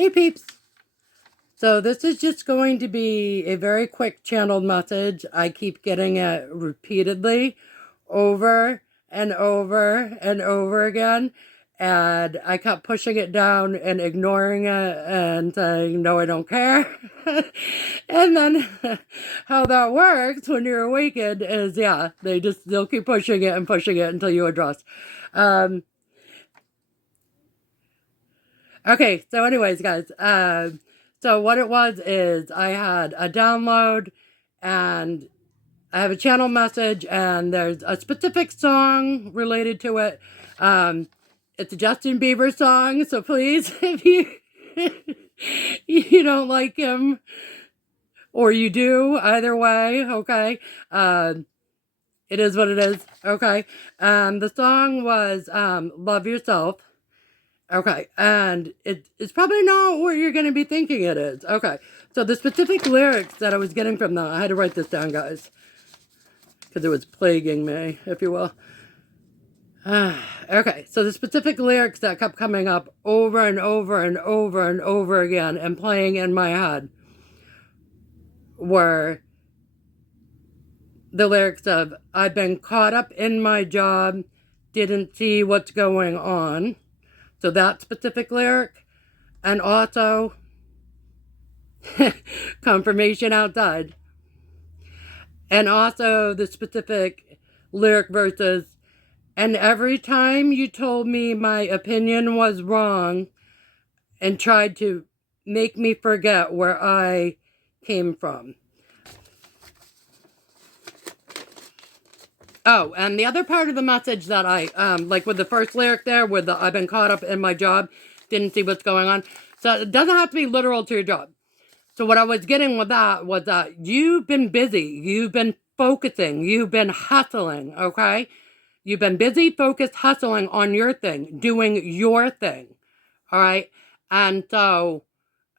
Hey peeps! So this is just going to be a very quick channeled message. I keep getting it repeatedly over and over and over again. And I kept pushing it down and ignoring it and saying, no, I don't care. And then how that works when you're awakened is, yeah, they'll keep pushing it until you address. Okay, so anyways, guys, so what it was is I had a download and I have a channel message and there's a specific song related to it. It's a Justin Bieber song, so please, if you don't like him, or you do, either way, okay, it is what it is, okay. The song was Love Yourself. Okay, and it's probably not what you're going to be thinking it is. Okay, so the specific lyrics that I was getting from that, I had to write this down, guys, because it was plaguing me, if you will. Okay, so the specific lyrics that kept coming up over and over and over and over again and playing in my head were the lyrics of, I've been caught up in my job, didn't see what's going on. So that specific lyric, and also confirmation outside. And also the specific lyric verses, and every time you told me my opinion was wrong and tried to make me forget where I came from. Oh, and the other part of the message that I, like with the first lyric there, with the I've been caught up in my job, didn't see what's going on. So it doesn't have to be literal to your job. So what I was getting with that was that you've been busy, you've been focusing, you've been hustling, okay? You've been busy, focused, hustling on your thing, doing your thing, all right? And so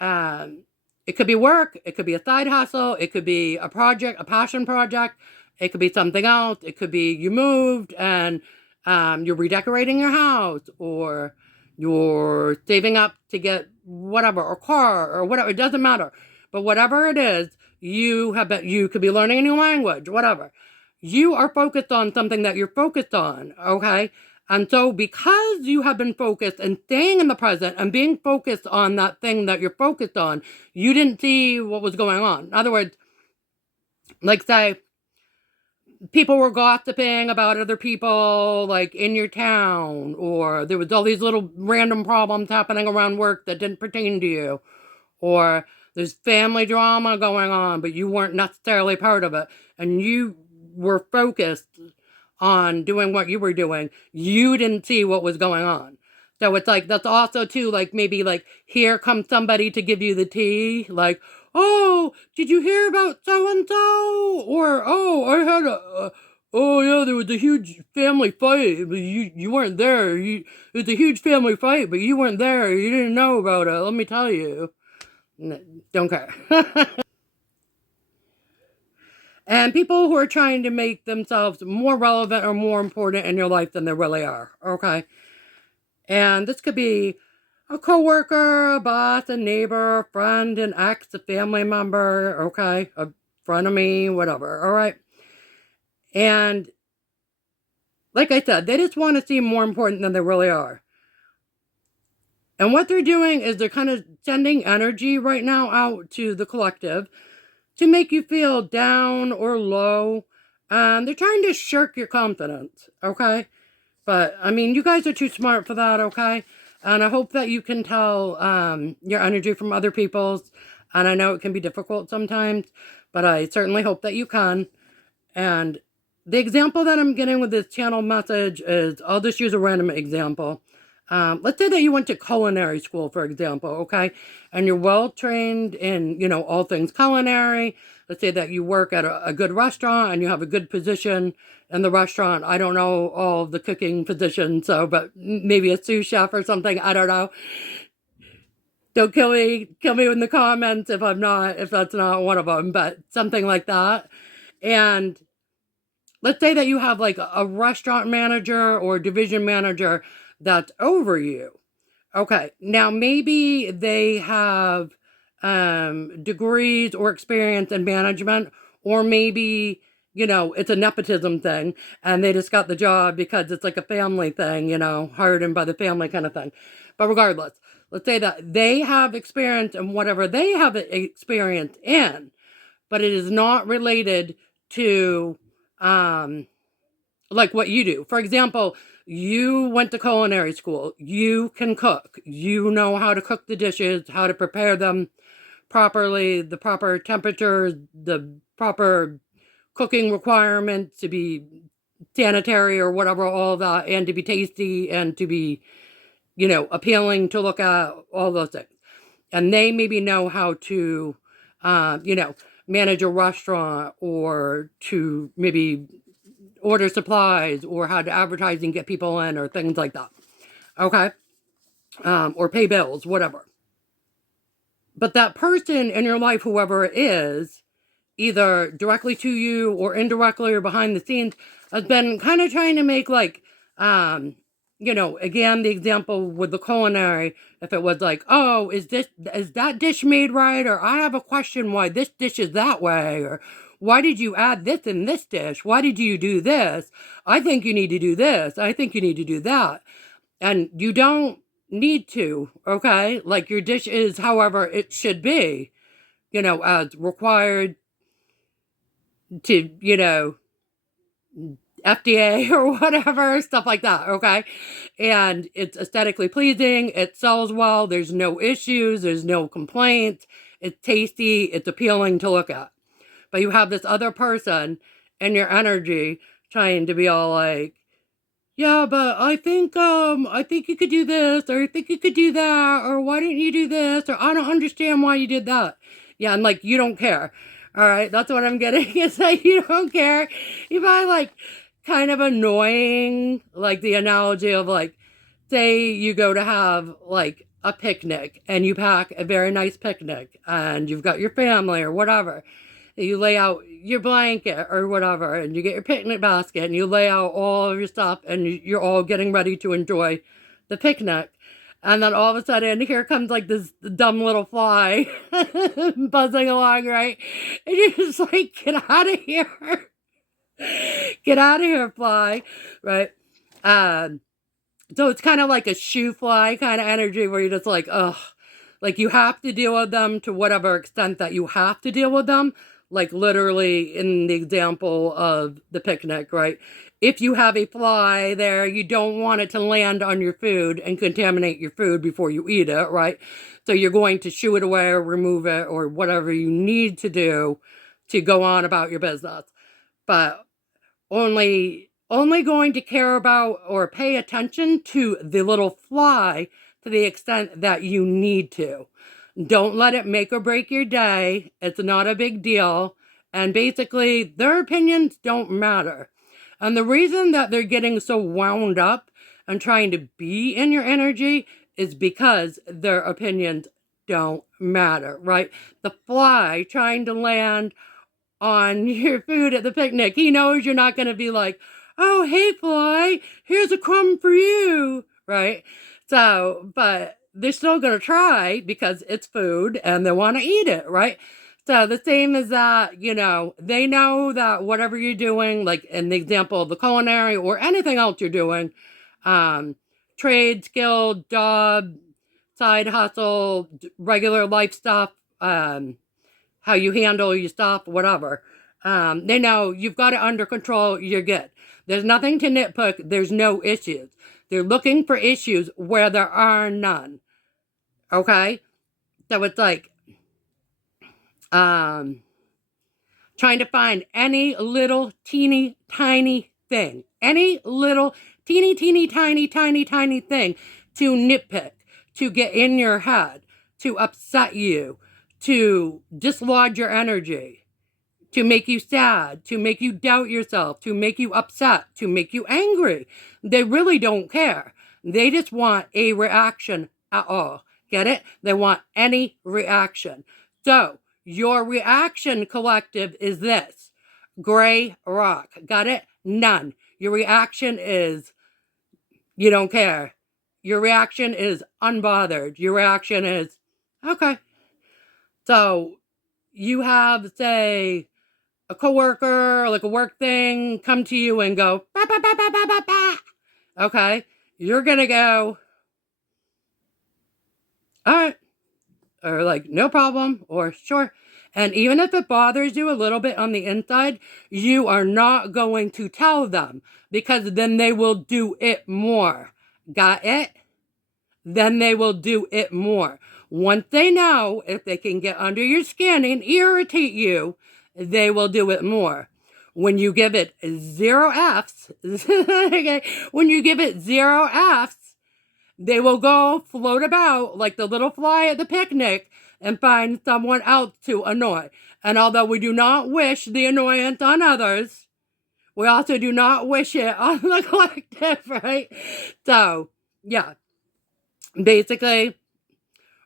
it could be work, it could be a side hustle, it could be a project, a passion project, it could be something else. It could be you moved and you're redecorating your house, or you're saving up to get whatever, a car or whatever. It doesn't matter. But whatever it is, you could be learning a new language, whatever. You are focused on something that you're focused on, okay? And so because you have been focused and staying in the present and being focused on that thing that you're focused on, you didn't see what was going on. In other words, like say, people were gossiping about other people, like, in your town, or there was all these little random problems happening around work that didn't pertain to you, or there's family drama going on, but you weren't necessarily part of it, and you were focused on doing what you were doing. You didn't see what was going on. So it's like, that's also too, like, maybe like, here comes somebody to give you the tea, like, oh, did you hear about so-and-so? Or, oh, I had oh yeah, there was a huge family fight, but you weren't there. It was a huge family fight, but you weren't there. You didn't know about it. Let me tell you. No, don't care. And people who are trying to make themselves more relevant or more important in your life than they really are, okay? And this could be a coworker, a boss, a neighbor, a friend, an ex, a family member, okay? A frenemy, whatever, all right? And like I said, they just want to seem more important than they really are. And what they're doing is they're kind of sending energy right now out to the collective to make you feel down or low. They're trying to shirk your confidence, okay? But, I mean, you guys are too smart for that, okay? And I hope that you can tell your energy from other people's. And I know it can be difficult sometimes, but I certainly hope that you can. And the example that I'm getting with this channel message is, I'll just use a random example. Let's say that you went to culinary school, for example, okay? And you're well-trained in, you know, all things culinary. Let's say that you work at a good restaurant and you have a good position in the restaurant. I don't know all of the cooking positions, so, but maybe a sous chef or something, I don't know. Don't kill me in the comments if that's not one of them, but something like that. And let's say that you have like a restaurant manager or division manager that's over you, Okay, now maybe they have degrees or experience in management, or maybe, it's a nepotism thing and they just got the job because it's like a family thing, hired in by the family kind of thing. But regardless, let's say that they have experience in whatever they have experience in, but it is not related to like what you do. For example, you went to culinary school. You can cook. You know how to cook the dishes, how to prepare them properly, the proper temperatures, the proper cooking requirements to be sanitary or whatever, all that, and to be tasty and to be, appealing to look at, all those things. And they maybe know how to, manage a restaurant, or to maybe order supplies, or how to advertise and get people in, or things like that. Okay? Or pay bills, whatever. But that person in your life, whoever it is, either directly to you or indirectly or behind the scenes, has been kind of trying to make like, again, the example with the culinary, if it was like, oh, is that dish made right? Or I have a question why this dish is that way, or why did you add this in this dish? Why did you do this? I think you need to do this. I think you need to do that. And you don't need to, okay? Like, your dish is however it should be, as required to, FDA or whatever, stuff like that, okay? And it's aesthetically pleasing, it sells well, there's no issues, there's no complaints, it's tasty, it's appealing to look at. But you have this other person in your energy trying to be all like, yeah, but I think you could do this, or I think you could do that, or why didn't you do this, or I don't understand why you did that. Yeah, and like, you don't care. All right, that's what I'm getting, is that you don't care. You find like kind of annoying, like the analogy of like, say you go to have like a picnic and you pack a very nice picnic and you've got your family or whatever. You lay out your blanket or whatever, and you get your picnic basket, and you lay out all of your stuff, and you're all getting ready to enjoy the picnic. And then all of a sudden, here comes like this dumb little fly buzzing along, right? And you're just like, get out of here. Get out of here, fly, right? So it's kind of like a shoe fly kind of energy where you're just like, ugh. Like, you have to deal with them to whatever extent that you have to deal with them. Like, literally in the example of the picnic, right? If you have a fly there, you don't want it to land on your food and contaminate your food before you eat it, right? So you're going to shoo it away or remove it or whatever you need to do to go on about your business. But only going to care about or pay attention to the little fly to the extent that you need to. Don't let it make or break your day. It's not a big deal. And basically, their opinions don't matter. And the reason that they're getting so wound up and trying to be in your energy is because their opinions don't matter, right? The fly trying to land on your food at the picnic, he knows you're not going to be like, oh, hey, fly, here's a crumb for you, right? So, but they're still going to try because it's food and they want to eat it, right? So the same as that, they know that whatever you're doing, like in the example of the culinary or anything else you're doing, trade, skill, job, side hustle, regular life stuff, how you handle your stuff, whatever. They know you've got it under control, you're good. There's nothing to nitpick, there's no issues. They're looking for issues where there are none. Okay? So it's like, trying to find any little teeny tiny thing, any little teeny tiny thing to nitpick, to get in your head, to upset you, to dislodge your energy, to make you sad, to make you doubt yourself, to make you upset, to make you angry. They really don't care. They just want a reaction at all. Get it? They want any reaction. So, your reaction, collective, is this. Gray rock. Got it? None. Your reaction is, you don't care. your reaction is unbothered. Your reaction is, okay. So you have, say, a coworker, like a work thing, come to you and go, bah, bah, bah, bah, bah, bah, bah. Okay. You're going to go, all right. Or like, no problem, or sure. And even if it bothers you a little bit on the inside, you are not going to tell them, because then they will do it more. Got it? Then they will do it more. Once they know if they can get under your skin and irritate you, they will do it more. When you give it 0 Fs, okay, when you give it 0 Fs, they will go float about like the little fly at the picnic and find someone else to annoy. And although we do not wish the annoyance on others, we also do not wish it on the collective, right? So, yeah. Basically,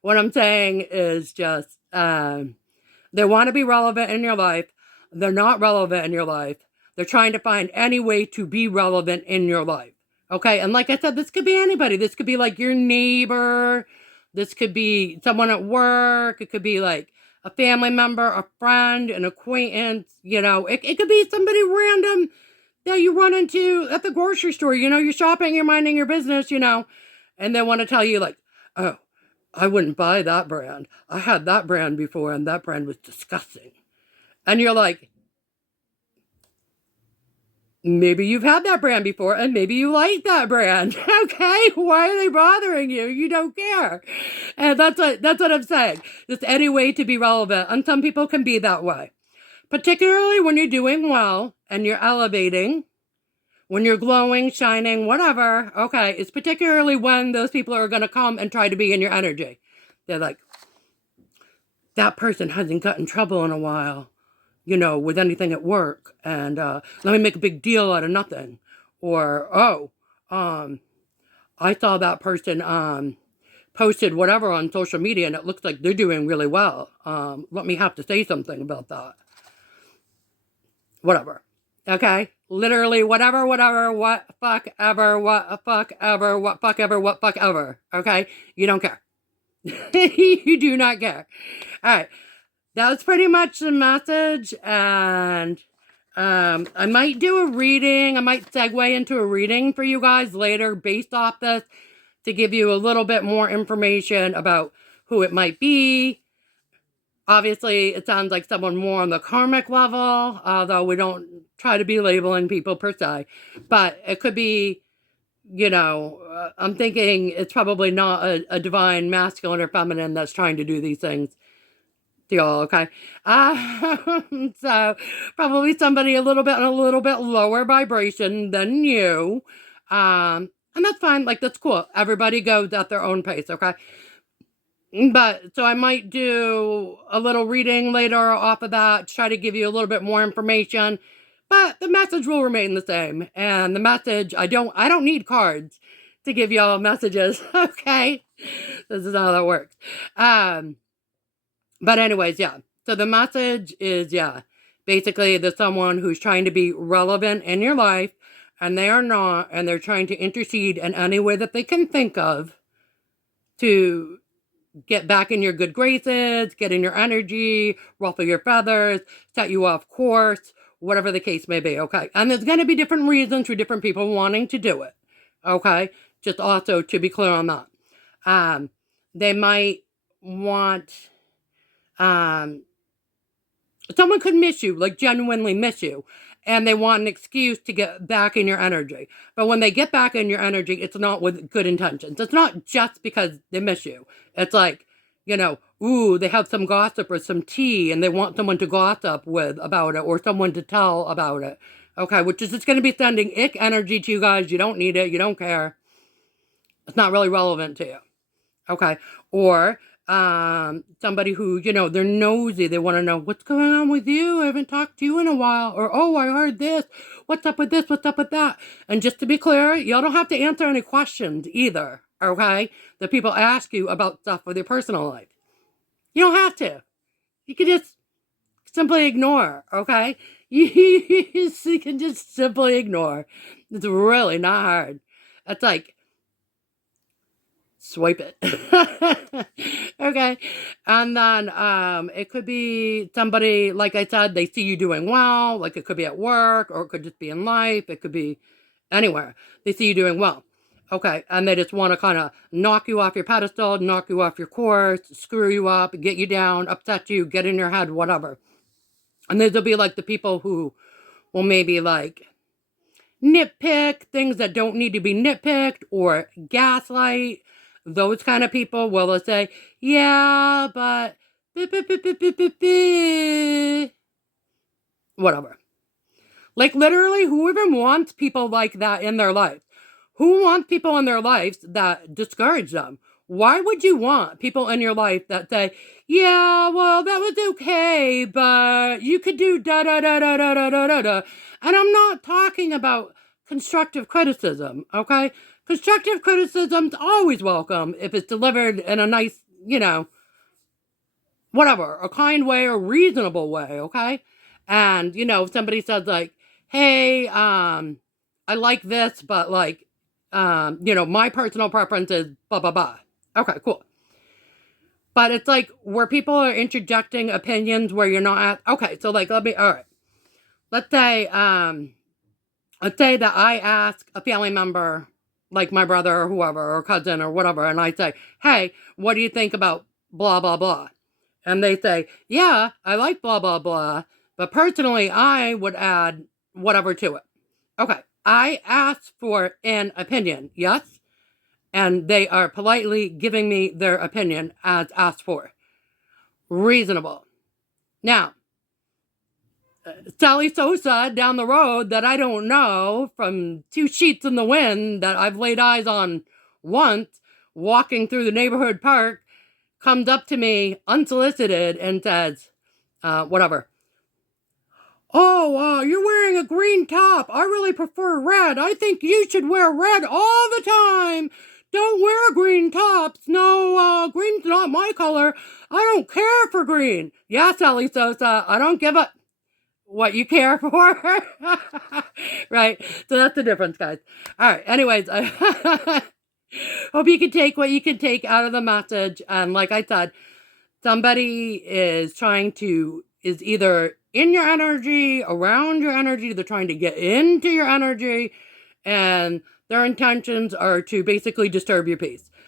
what I'm saying is just, they want to be relevant in your life. They're not relevant in your life. They're trying to find any way to be relevant in your life. Okay, and like I said, this could be anybody. This could be like your neighbor. This could be someone at work. It could be like a family member, a friend, an acquaintance. You know, it could be somebody random that you run into at the grocery store. You know, you're shopping, you're minding your business, you know, and they want to tell you like, oh, I wouldn't buy that brand. I had that brand before and that brand was disgusting. And you're like, maybe you've had that brand before and maybe you like that brand. Okay, why are they bothering you? You don't care. And that's what I'm saying. Just any way to be relevant. And some people can be that way. Particularly when you're doing well and you're elevating, when you're glowing, shining, whatever. Okay, it's particularly when those people are going to come and try to be in your energy. They're like, that person hasn't gotten in trouble in a while, you know, with anything at work, and let me make a big deal out of nothing. Or, oh, I saw that person posted whatever on social media and it looks like they're doing really well. Let me have to say something about that. Whatever. Okay? Literally whatever, what fuck ever, what fuck ever, what fuck ever, what fuck ever. Okay? You don't care. You do not care. All right. That was pretty much the message, and I might do a reading. I might segue into a reading for you guys later based off this to give you a little bit more information about who it might be. Obviously, it sounds like someone more on the karmic level, although we don't try to be labeling people per se. But it could be, you know, I'm thinking it's probably not a divine masculine or feminine that's trying to do these things. Y'all, okay? So probably somebody a little bit lower vibration than you. And that's fine. Like, that's cool. Everybody goes at their own pace, okay? But, so I might do a little reading later off of that, try to give you a little bit more information. But the message will remain the same. And the message, I don't need cards to give y'all messages, okay? This is how that works. But anyways, yeah. So the message is, yeah, basically there's someone who's trying to be relevant in your life, and they are not, and they're trying to intercede in any way that they can think of to get back in your good graces, get in your energy, ruffle your feathers, set you off course, whatever the case may be, okay? And there's going to be different reasons for different people wanting to do it, okay? Just also to be clear on that. They might want... someone could miss you, like genuinely miss you, and they want an excuse to get back in your energy. But when they get back in your energy, it's not with good intentions. It's not just because they miss you. It's like, you know, ooh, they have some gossip or some tea, and they want someone to gossip with about it, or someone to tell about it. Okay, which is just going to be sending ick energy to you guys. You don't need it. You don't care. It's not really relevant to you. Okay, or somebody who, you know, they're nosy. They want to know what's going on with you. I haven't talked to you in a while. Or, oh, I heard this. What's up with this? What's up with that? And just to be clear, y'all don't have to answer any questions either. Okay, that people ask you about stuff with your personal life. You don't have to. You can just simply ignore. Okay, you can just simply ignore. It's really not hard. It's like, swipe it. Okay. And then it could be somebody, like I said, they see you doing well, like it could be at work, or it could just be in life, it could be anywhere. They see you doing well. Okay, and they just want to kind of knock you off your pedestal, knock you off your course, screw you up, get you down, upset you, get in your head, whatever. And these will be like the people who will maybe like nitpick things that don't need to be nitpicked, or gaslight. Those kind of people will say, yeah, but whatever. Like literally, who even wants people like that in their life? Who wants people in their lives that discourage them? Why would you want people in your life that say, yeah, well, that was okay, but you could do da da da da da da da da da. And I'm not talking about constructive criticism, okay? Constructive criticism's always welcome if it's delivered in a nice, whatever, a kind way or reasonable way, okay? And, if somebody says like, hey, I like this, but like, my personal preference is blah, blah, blah. Okay, cool. But it's like where people are interjecting opinions where you're not at. Okay, so like, all right. Let's say that I ask a family member, like my brother or whoever, or cousin or whatever, and I say, hey, what do you think about blah, blah, blah? And they say, yeah, I like blah, blah, blah, but personally, I would add whatever to it. Okay, I asked for an opinion, yes? And they are politely giving me their opinion as asked for. Reasonable. Now, Sally Sosa down the road that I don't know from 2 sheets in the wind that I've laid eyes on once, walking through the neighborhood park, comes up to me unsolicited and says, whatever. Oh, you're wearing a green top. I really prefer red. I think you should wear red all the time. Don't wear green tops. No, green's not my color. I don't care for green. Yeah, Sally Sosa, I don't give a what you care for. Right? So that's the difference, guys. All right. Anyways, I hope you can take what you can take out of the message. And like I said, somebody is either in your energy, around your energy, they're trying to get into your energy, and their intentions are to basically disturb your peace.